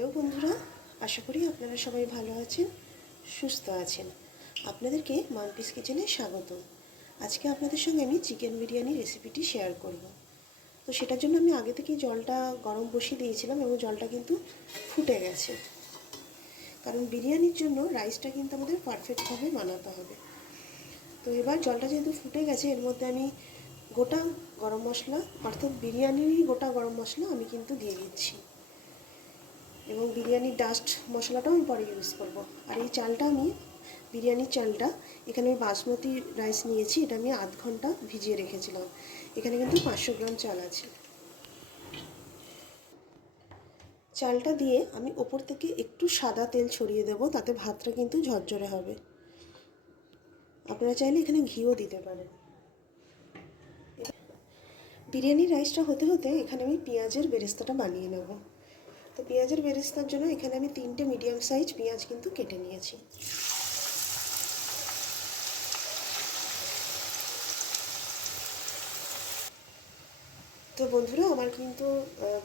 Hello বন্ধুরা, আশা করি আপনারা সবাই ভালো আছেন, সুস্থ আছেন। আপনাদেরকে মাম্পিস কিচেনে স্বাগত। আজকে আপনাদের সঙ্গে আমি চিকেন বিরিয়ানি রেসিপিটি শেয়ার করব। তো সেটার জন্য আমি আগে থেকেই জলটা গরম বসিয়ে দিয়েছিলাম এবং জলটা কিন্তু ফুটে গেছে। কারণ বিরিয়ানির জন্য রাইসটা কিন্তু আমাদের পারফেক্টভাবে বানাতে হবে। তো এবার জলটা যেহেতু ফুটে গেছে, এর মধ্যে আমি গোটা গরম মশলা অর্থাৎ বিরিয়ানিরই গোটা গরম মশলা আমি কিন্তু দিয়ে দিচ্ছি এবং বিরিয়ানির ডাস্ট মশলাটাও আমি পরে ইউজ করব। আর এই চালটা আমি বিরিয়ানির চালটা এখানে আমি বাসমতি রাইস নিয়েছি, এটা আমি আধ ঘন্টা ভিজিয়ে রেখেছিলাম। এখানে কিন্তু 500 গ্রাম চাল আছে। চালটা দিয়ে আমি ওপর থেকে একটু সাদা তেল ছড়িয়ে দেব, তাতে ভাতটা কিন্তু ঝরঝরে হবে। আপনারা চাইলে এখানে ঘিও দিতে পারেন। বিরিয়ানির রাইসটা হতে হতে এখানে আমি পেঁয়াজের বেরেস্তাটা বানিয়ে নেব। তো পেঁয়াজের বেরেস্তার জন্য এখানে আমি 3টে মিডিয়াম সাইজ পেঁয়াজ কিন্তু কেটে নিয়েছি। তো বন্ধুরা, আমার কিন্তু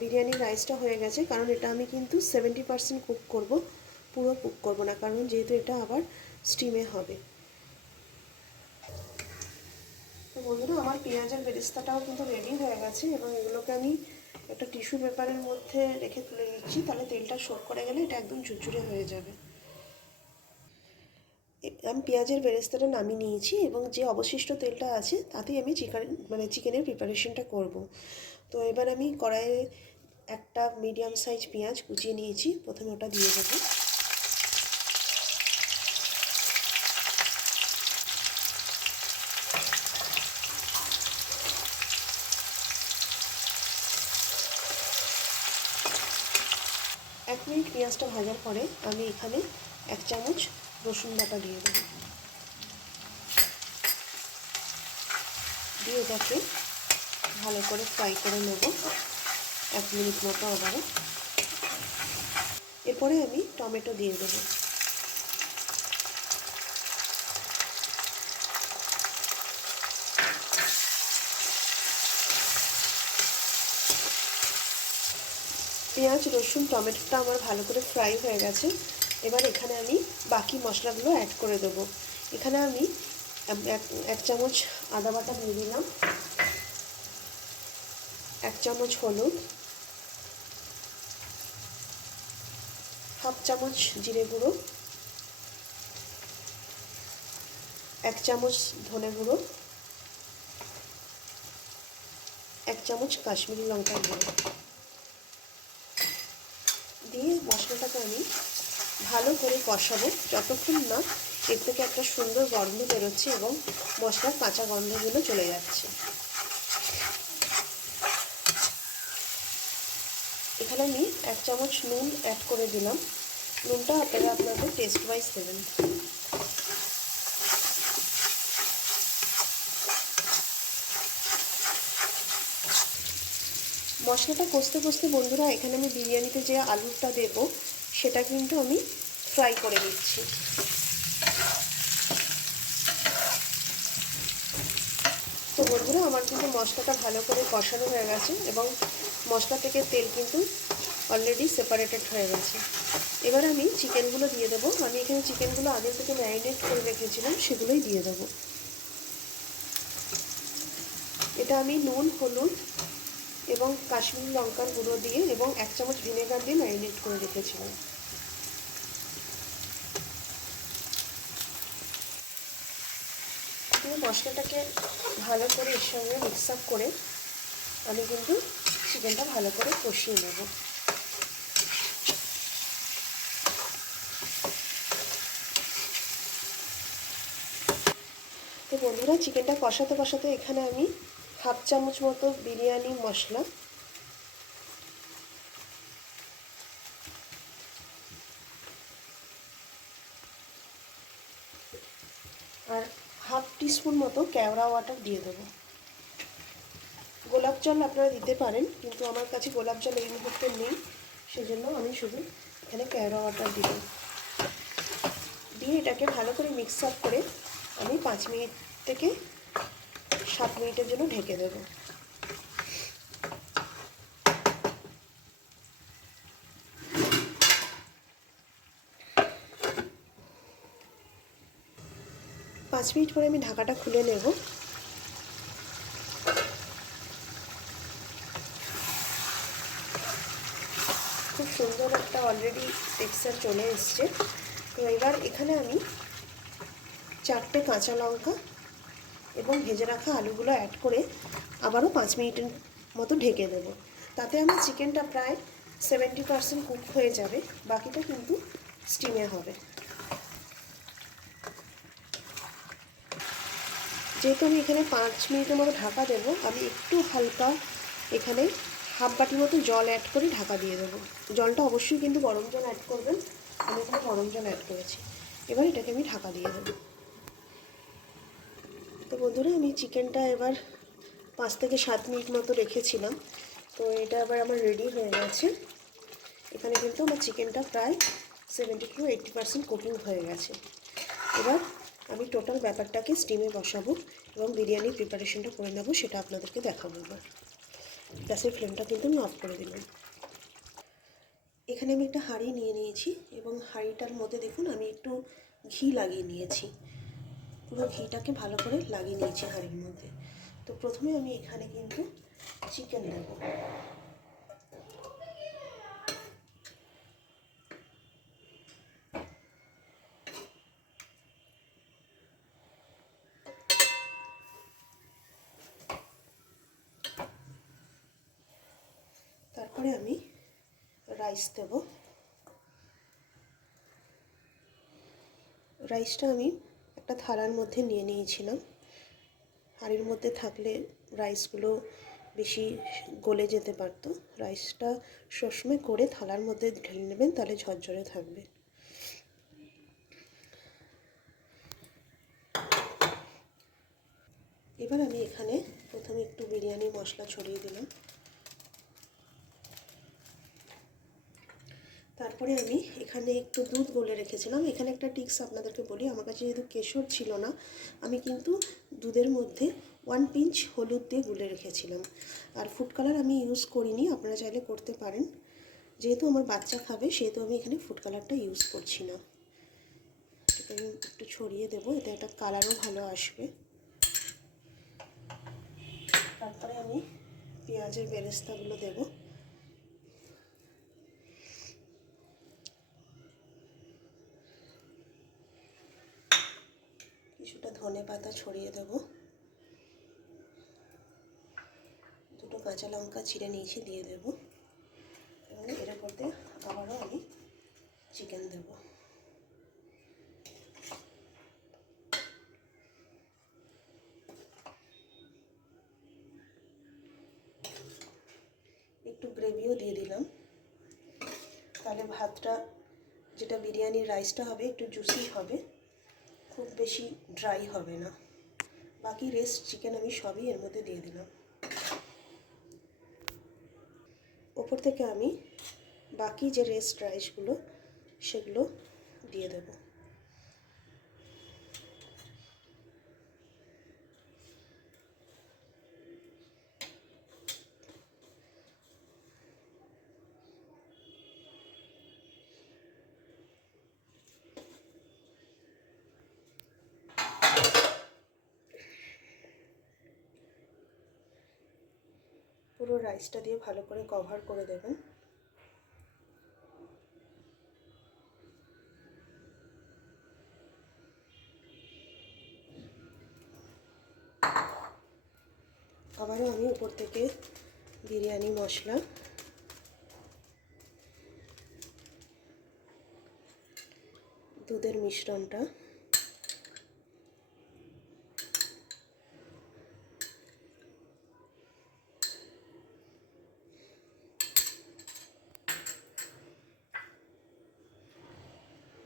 বিরিয়ানির রাইসটা হয়ে গেছে, কারণ এটা আমি কিন্তু 70% কুক করব, পুরো কুক করব না, কারণ যেহেতু এটা আবার স্টিমে হবে। তো বন্ধুরা, আমার পেঁয়াজের বেরেস্তাটাও কিন্তু রেডি হয়ে গেছে এবং এগুলোকে আমি একটা টিস্যু পেপারের মধ্যে রেখে তুলে নিচ্ছি, তাহলে তেলটা শোক করে গেলে এটা একদম ঝুরঝুরে হয়ে যাবে। আমি পেঁয়াজের বেরেস্তাটা নামিয়ে নিয়েছি এবং যে অবশিষ্ট তেলটা আছে তাতেই আমি চিকেনের প্রিপারেশনটা করব। তো এবার আমি কড়াইয়ে একটা মিডিয়াম সাইজ পেঁয়াজ কুচিয়ে নিয়েছি, প্রথমে ওটা দিয়ে দেবো। এক মিনিট পেঁয়াজটা ভাজার পরে আমি এখানে 1 চামচ রসুন বাটা দিয়ে দেবো, দিয়ে এটাকে ভালো করে ফ্রাই করে নেব 1 মিনিট মতো আবারও। এরপরে আমি টমেটো দিয়ে দেবো। পেঁয়াজ রসুন টমেটোটা আমার ভালো করে ফ্রাই হয়ে গেছে। এবার এখানে আমি বাকি মশলাগুলো অ্যাড করে দেবো। এখানে আমি 1 চামচ আদা বাটা দিয়ে দিলাম, 1 চামচ হলুদ, 1/2 চামচ জিরে গুঁড়ো, 1 চামচ ধনে গুঁড়ো, 1 চামচ কাশ্মীরি লঙ্কার গুঁড়ো দিয়ে মশলাটাকে আমি ভালো করে কষাবো যতক্ষণ না এর থেকে একটা সুন্দর গন্ধ বেরোচ্ছে এবং মশলার কাঁচা গন্ধগুলো চলে যাচ্ছে। এখানে আমি 1 চামচ নুন অ্যাড করে দিলাম। নুনটা আপনারা আপনাদের টেস্ট ওয়াইজ দেবেন। মশলাটা কষতে কষতে বন্ধুরা, এখানে আমি বিরিয়ানিতে যে আলুটা দেবো সেটা কিন্তু আমি ফ্রাই করে নিচ্ছি। তো বন্ধুরা, আমার কিন্তু মশলাটা ভালো করে কষানো হয়ে গেছে এবং মশলা থেকে তেল কিন্তু অলরেডি সেপারেটেড হয়ে গেছে। এবার আমি চিকেনগুলো দিয়ে দেবো। আমি এখানে চিকেনগুলো আগে থেকে ম্যারিনেট করে রেখেছিলাম, সেগুলোই দিয়ে দেবো। এটা আমি নুন, হলুদ এবং কাশ্মীরি লঙ্কার গুঁড়ো দিয়ে এবং 1 চামচ ভিনেগার দিয়ে ম্যারিনেট করে রেখেছিলাম। মশলাটাকে ভালো করে এর সঙ্গে মিক্স আপ করে আমি কিন্তু চিকেনটা ভালো করে কষিয়ে নেব। তো বন্ধুরা, চিকেনটা কষাতে কষাতে এখানে আমি 1/2 চামচ মতো বিরিয়ানি মশলা আর 1/2 টিস্পুন মতো কেওড়া ওয়াটার দিয়ে দেবো। গোলাপ জল আপনারা দিতে পারেন, কিন্তু আমার কাছে গোলাপ জল এই মুহূর্তে নেই, সেজন্য আমি শুধু এখানে কেওড়া ওয়াটার দিলাম। দিয়ে এটাকে ভালো করে মিক্স আপ করে আমি 5 মিনিট থেকে 7 মিনিটের জন্য ঢেকে দেবো। 5 মিনিট পরে আমি ঢাকাটা খুলে নেব। খুব সুন্দর একটা অলরেডি টেক্সচার চলে এসছে। তো এবার এখানে আমি 4টে কাঁচা লঙ্কা এবং ভেজে রাখা আলুগুলো অ্যাড করে আবারও 5 মিনিটের মতো ঢেকে দেবো। তাতে আমার চিকেনটা প্রায় 70% কুক হয়ে যাবে, বাকিটা কিন্তু স্টিমে হবে। যেহেতু আমি এখানে 5 মিনিটের মতো ঢাকা দেবো, আমি একটু হালকা এখানে হাফ বাটির মতো জল অ্যাড করে ঢাকা দিয়ে দেবো। জলটা অবশ্যই কিন্তু গরম জল অ্যাড করবেন, আমি এখানে গরম জল অ্যাড করেছি। এবার এটাকে আমি ঢাকা দিয়ে দেবো। তো বন্ধুরা, আমি চিকেনটা এবার 5 থেকে 7 মিনিট মতো রেখেছিলাম। তো এটা আবার আমার রেডি হয়ে গেছে। এখানে কিন্তু আমার চিকেনটা প্রায় 70 to 80% কুকিং হয়ে গেছে। এবার আমি টোটাল ব্যাপারটাকে স্টিমে বসাবো এবং বিরিয়ানির প্রিপারেশনটা করে নেবো, সেটা আপনাদেরকে দেখাবো। এবার গ্যাসের ফ্লেমটা কিন্তু আমি অফ করে দিলাম। এখানে আমি একটা হাঁড়ি নিয়ে নিয়েছি এবং হাঁড়িটার মধ্যে দেখুন আমি একটু ঘি লাগিয়ে নিয়েছি। পুরো ঘিটাকে ভালো করে লাগিয়ে নিয়েছি হাঁড়ির মধ্যে। তো প্রথমে আমি এখানে কিন্তু চিকেন দেবো। তারপরে আমি রাইস দেব। রাইসটা আমি একটা থালার মধ্যে নিয়ে নিয়েছিলাম। হাঁড়ির মধ্যে থাকলে রাইসগুলো বেশি গলে যেতে পারতো। রাইসটা সবসময় করে থালার মধ্যে ঢেলে নেবেন, তাহলে ঝরঝরে থাকবে। এবার আমি এখানে প্রথমে একটু বিরিয়ানি মশলা ছড়িয়ে দিলাম। তারপরে আমি এখানে একটু দুধ গলে রেখেছিলাম। এখানে একটা টিপস আপনাদেরকে বলি, আমার কাছে যেহেতু কেশর ছিল না, আমি কিন্তু দুধের মধ্যে 1 পিঞ্চ হলুদ দিয়ে গুলে রেখেছিলাম। আর ফুড কালার আমি ইউজ করিনি, আপনারা চাইলে করতে পারেন। যেহেতু আমার বাচ্চা খাবে, সেহেতু আমি এখানে ফুড কালারটা ইউজ করছি না। এটাকে আমি একটু ছড়িয়ে দেবো, এতে একটা কালারও ভালো আসবে। তারপরে আমি পেঁয়াজের বেরেস্তাগুলো দেবো। কিছুটা ধনে পাতা ছড়িয়ে দেবো। দুটো কাঁচা লঙ্কা চিড়ে নিয়েছি, দিয়ে দেবো। এবং এর মধ্যে আবারও আমি চিকেন দেবো। একটু গ্রেভিও দিয়ে দিলাম, তাহলে ভাতটা, যেটা বিরিয়ানির রাইসটা হবে, একটু জুসি হবে, খুব বেশি ড্রাই হবে না। বাকি রেস্ট চিকেন আমি সবই এর মধ্যে দিয়ে দিলাম। ওপর থেকে আমি বাকি যে রেস্ট রাইসগুলো, সেগুলো দিয়ে দেবো। পুরো রাইসটা দিয়ে ভালো করে কভার করে দেবেন। আবারও আমি উপর থেকে বিরিয়ানি মশলা, দুধের মিশ্রণটা,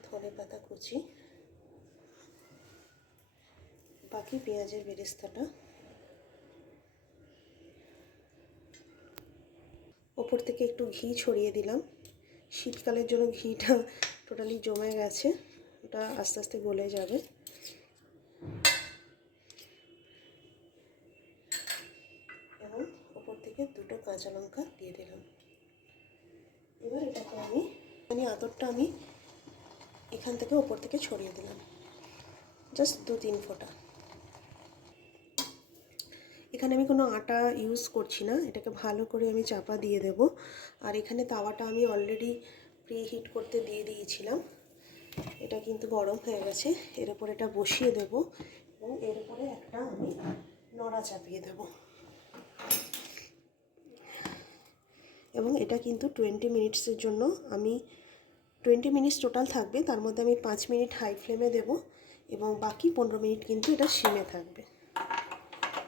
ধনে পাতা কুচি, বাকি পেঁয়াজের বেরেস্তাটা, ওপর থেকে একটু ঘি ছড়িয়ে দিলাম। শীতকালের জন্য ঘিটা টোটালি জমে গেছে, ওটা আস্তে আস্তে গলে যাবে। এবং ওপর থেকে দুটো কাঁচা লঙ্কা দিয়ে দিলাম। এবার এটাকে আমি আতরটা আমি এখান থেকে ওপর থেকে ছড়িয়ে দিলাম। জাস্ট 2-3 ফোঁটা। এখানে আমি কোনো আটা ইউজ করছি না, এটাকে ভালো করে আমি চাপা দিয়ে দেব। আর এখানে তাওয়াটা আমি অলরেডি প্রিহিট করতে দিয়ে দিয়েছিলাম, এটা কিন্তু গরম হয়ে গেছে। এর উপর এটা বসিয়ে দেব এবং এর উপরে একটা আমি নড়া চাপিয়ে দেব এবং এটা কিন্তু 20 মিনিটসের জন্য আমি 20 মিনিটস টোটাল থাকবে, তার মধ্যে আমি 5 মিনিট হাই ফ্লেমে দেব এবং বাকি 15 মিনিট কিন্তু এটা সিমে থাকবে।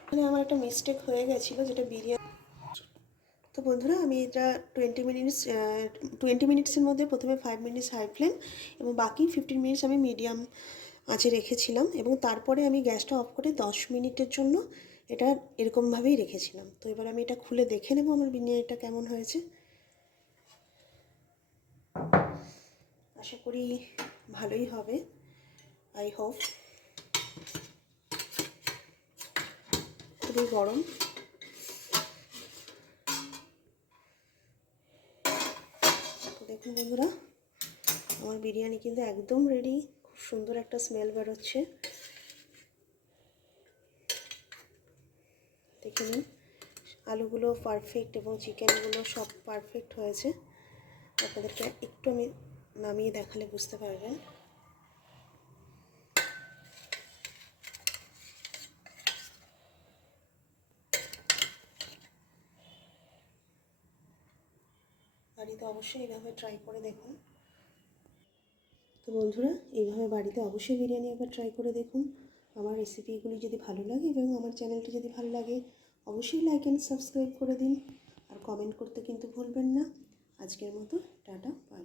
এখানে আমার একটা মিস্টেক হয়ে গেছিলো, যেটা বিরিয়ানি। তো বন্ধুরা, আমি এটা 20 মিনিটসের মধ্যে প্রথমে 5 মিনিটস হাই ফ্লেম এবং বাকি 15 মিনিটস আমি মিডিয়াম আঁচে রেখেছিলাম এবং তারপরে আমি গ্যাসটা অফ করে 10 মিনিটের জন্য এটা এরকমভাবেই রেখেছিলাম। তো এবার আমি এটা খুলে দেখে নেব আমার বিরিয়ানিটা কেমন হয়েছে। আশা করি ভালোই হবে, আই হোপ। খুবই গরম। তো দেখুন বন্ধুরা, আমার বিরিয়ানি কিন্তু একদম রেডি। খুব সুন্দর একটা স্মেল বেরোচ্ছে, দেখে নিন। আলুগুলো পারফেক্ট এবং চিকেনগুলো সব পারফেক্ট হয়েছে। আপনাদেরকে একটু আমি নামিয়ে দেখালে বুঝতে পারবেন। বাড়িতে অবশ্যই এইভাবে ট্রাই করে দেখুন। তো বন্ধুরা, এইভাবে বাড়িতে অবশ্যই বিরিয়ানি একবার ট্রাই করে দেখুন। আমার রেসিপিগুলি যদি ভালো লাগে এবং আমার চ্যানেলটি যদি ভালো লাগে, অবশ্যই লাইক অ্যান্ড সাবস্ক্রাইব করে দিন আর কমেন্ট করতে কিন্তু ভুলবেন না। আজকের মতো টাটা, বাই।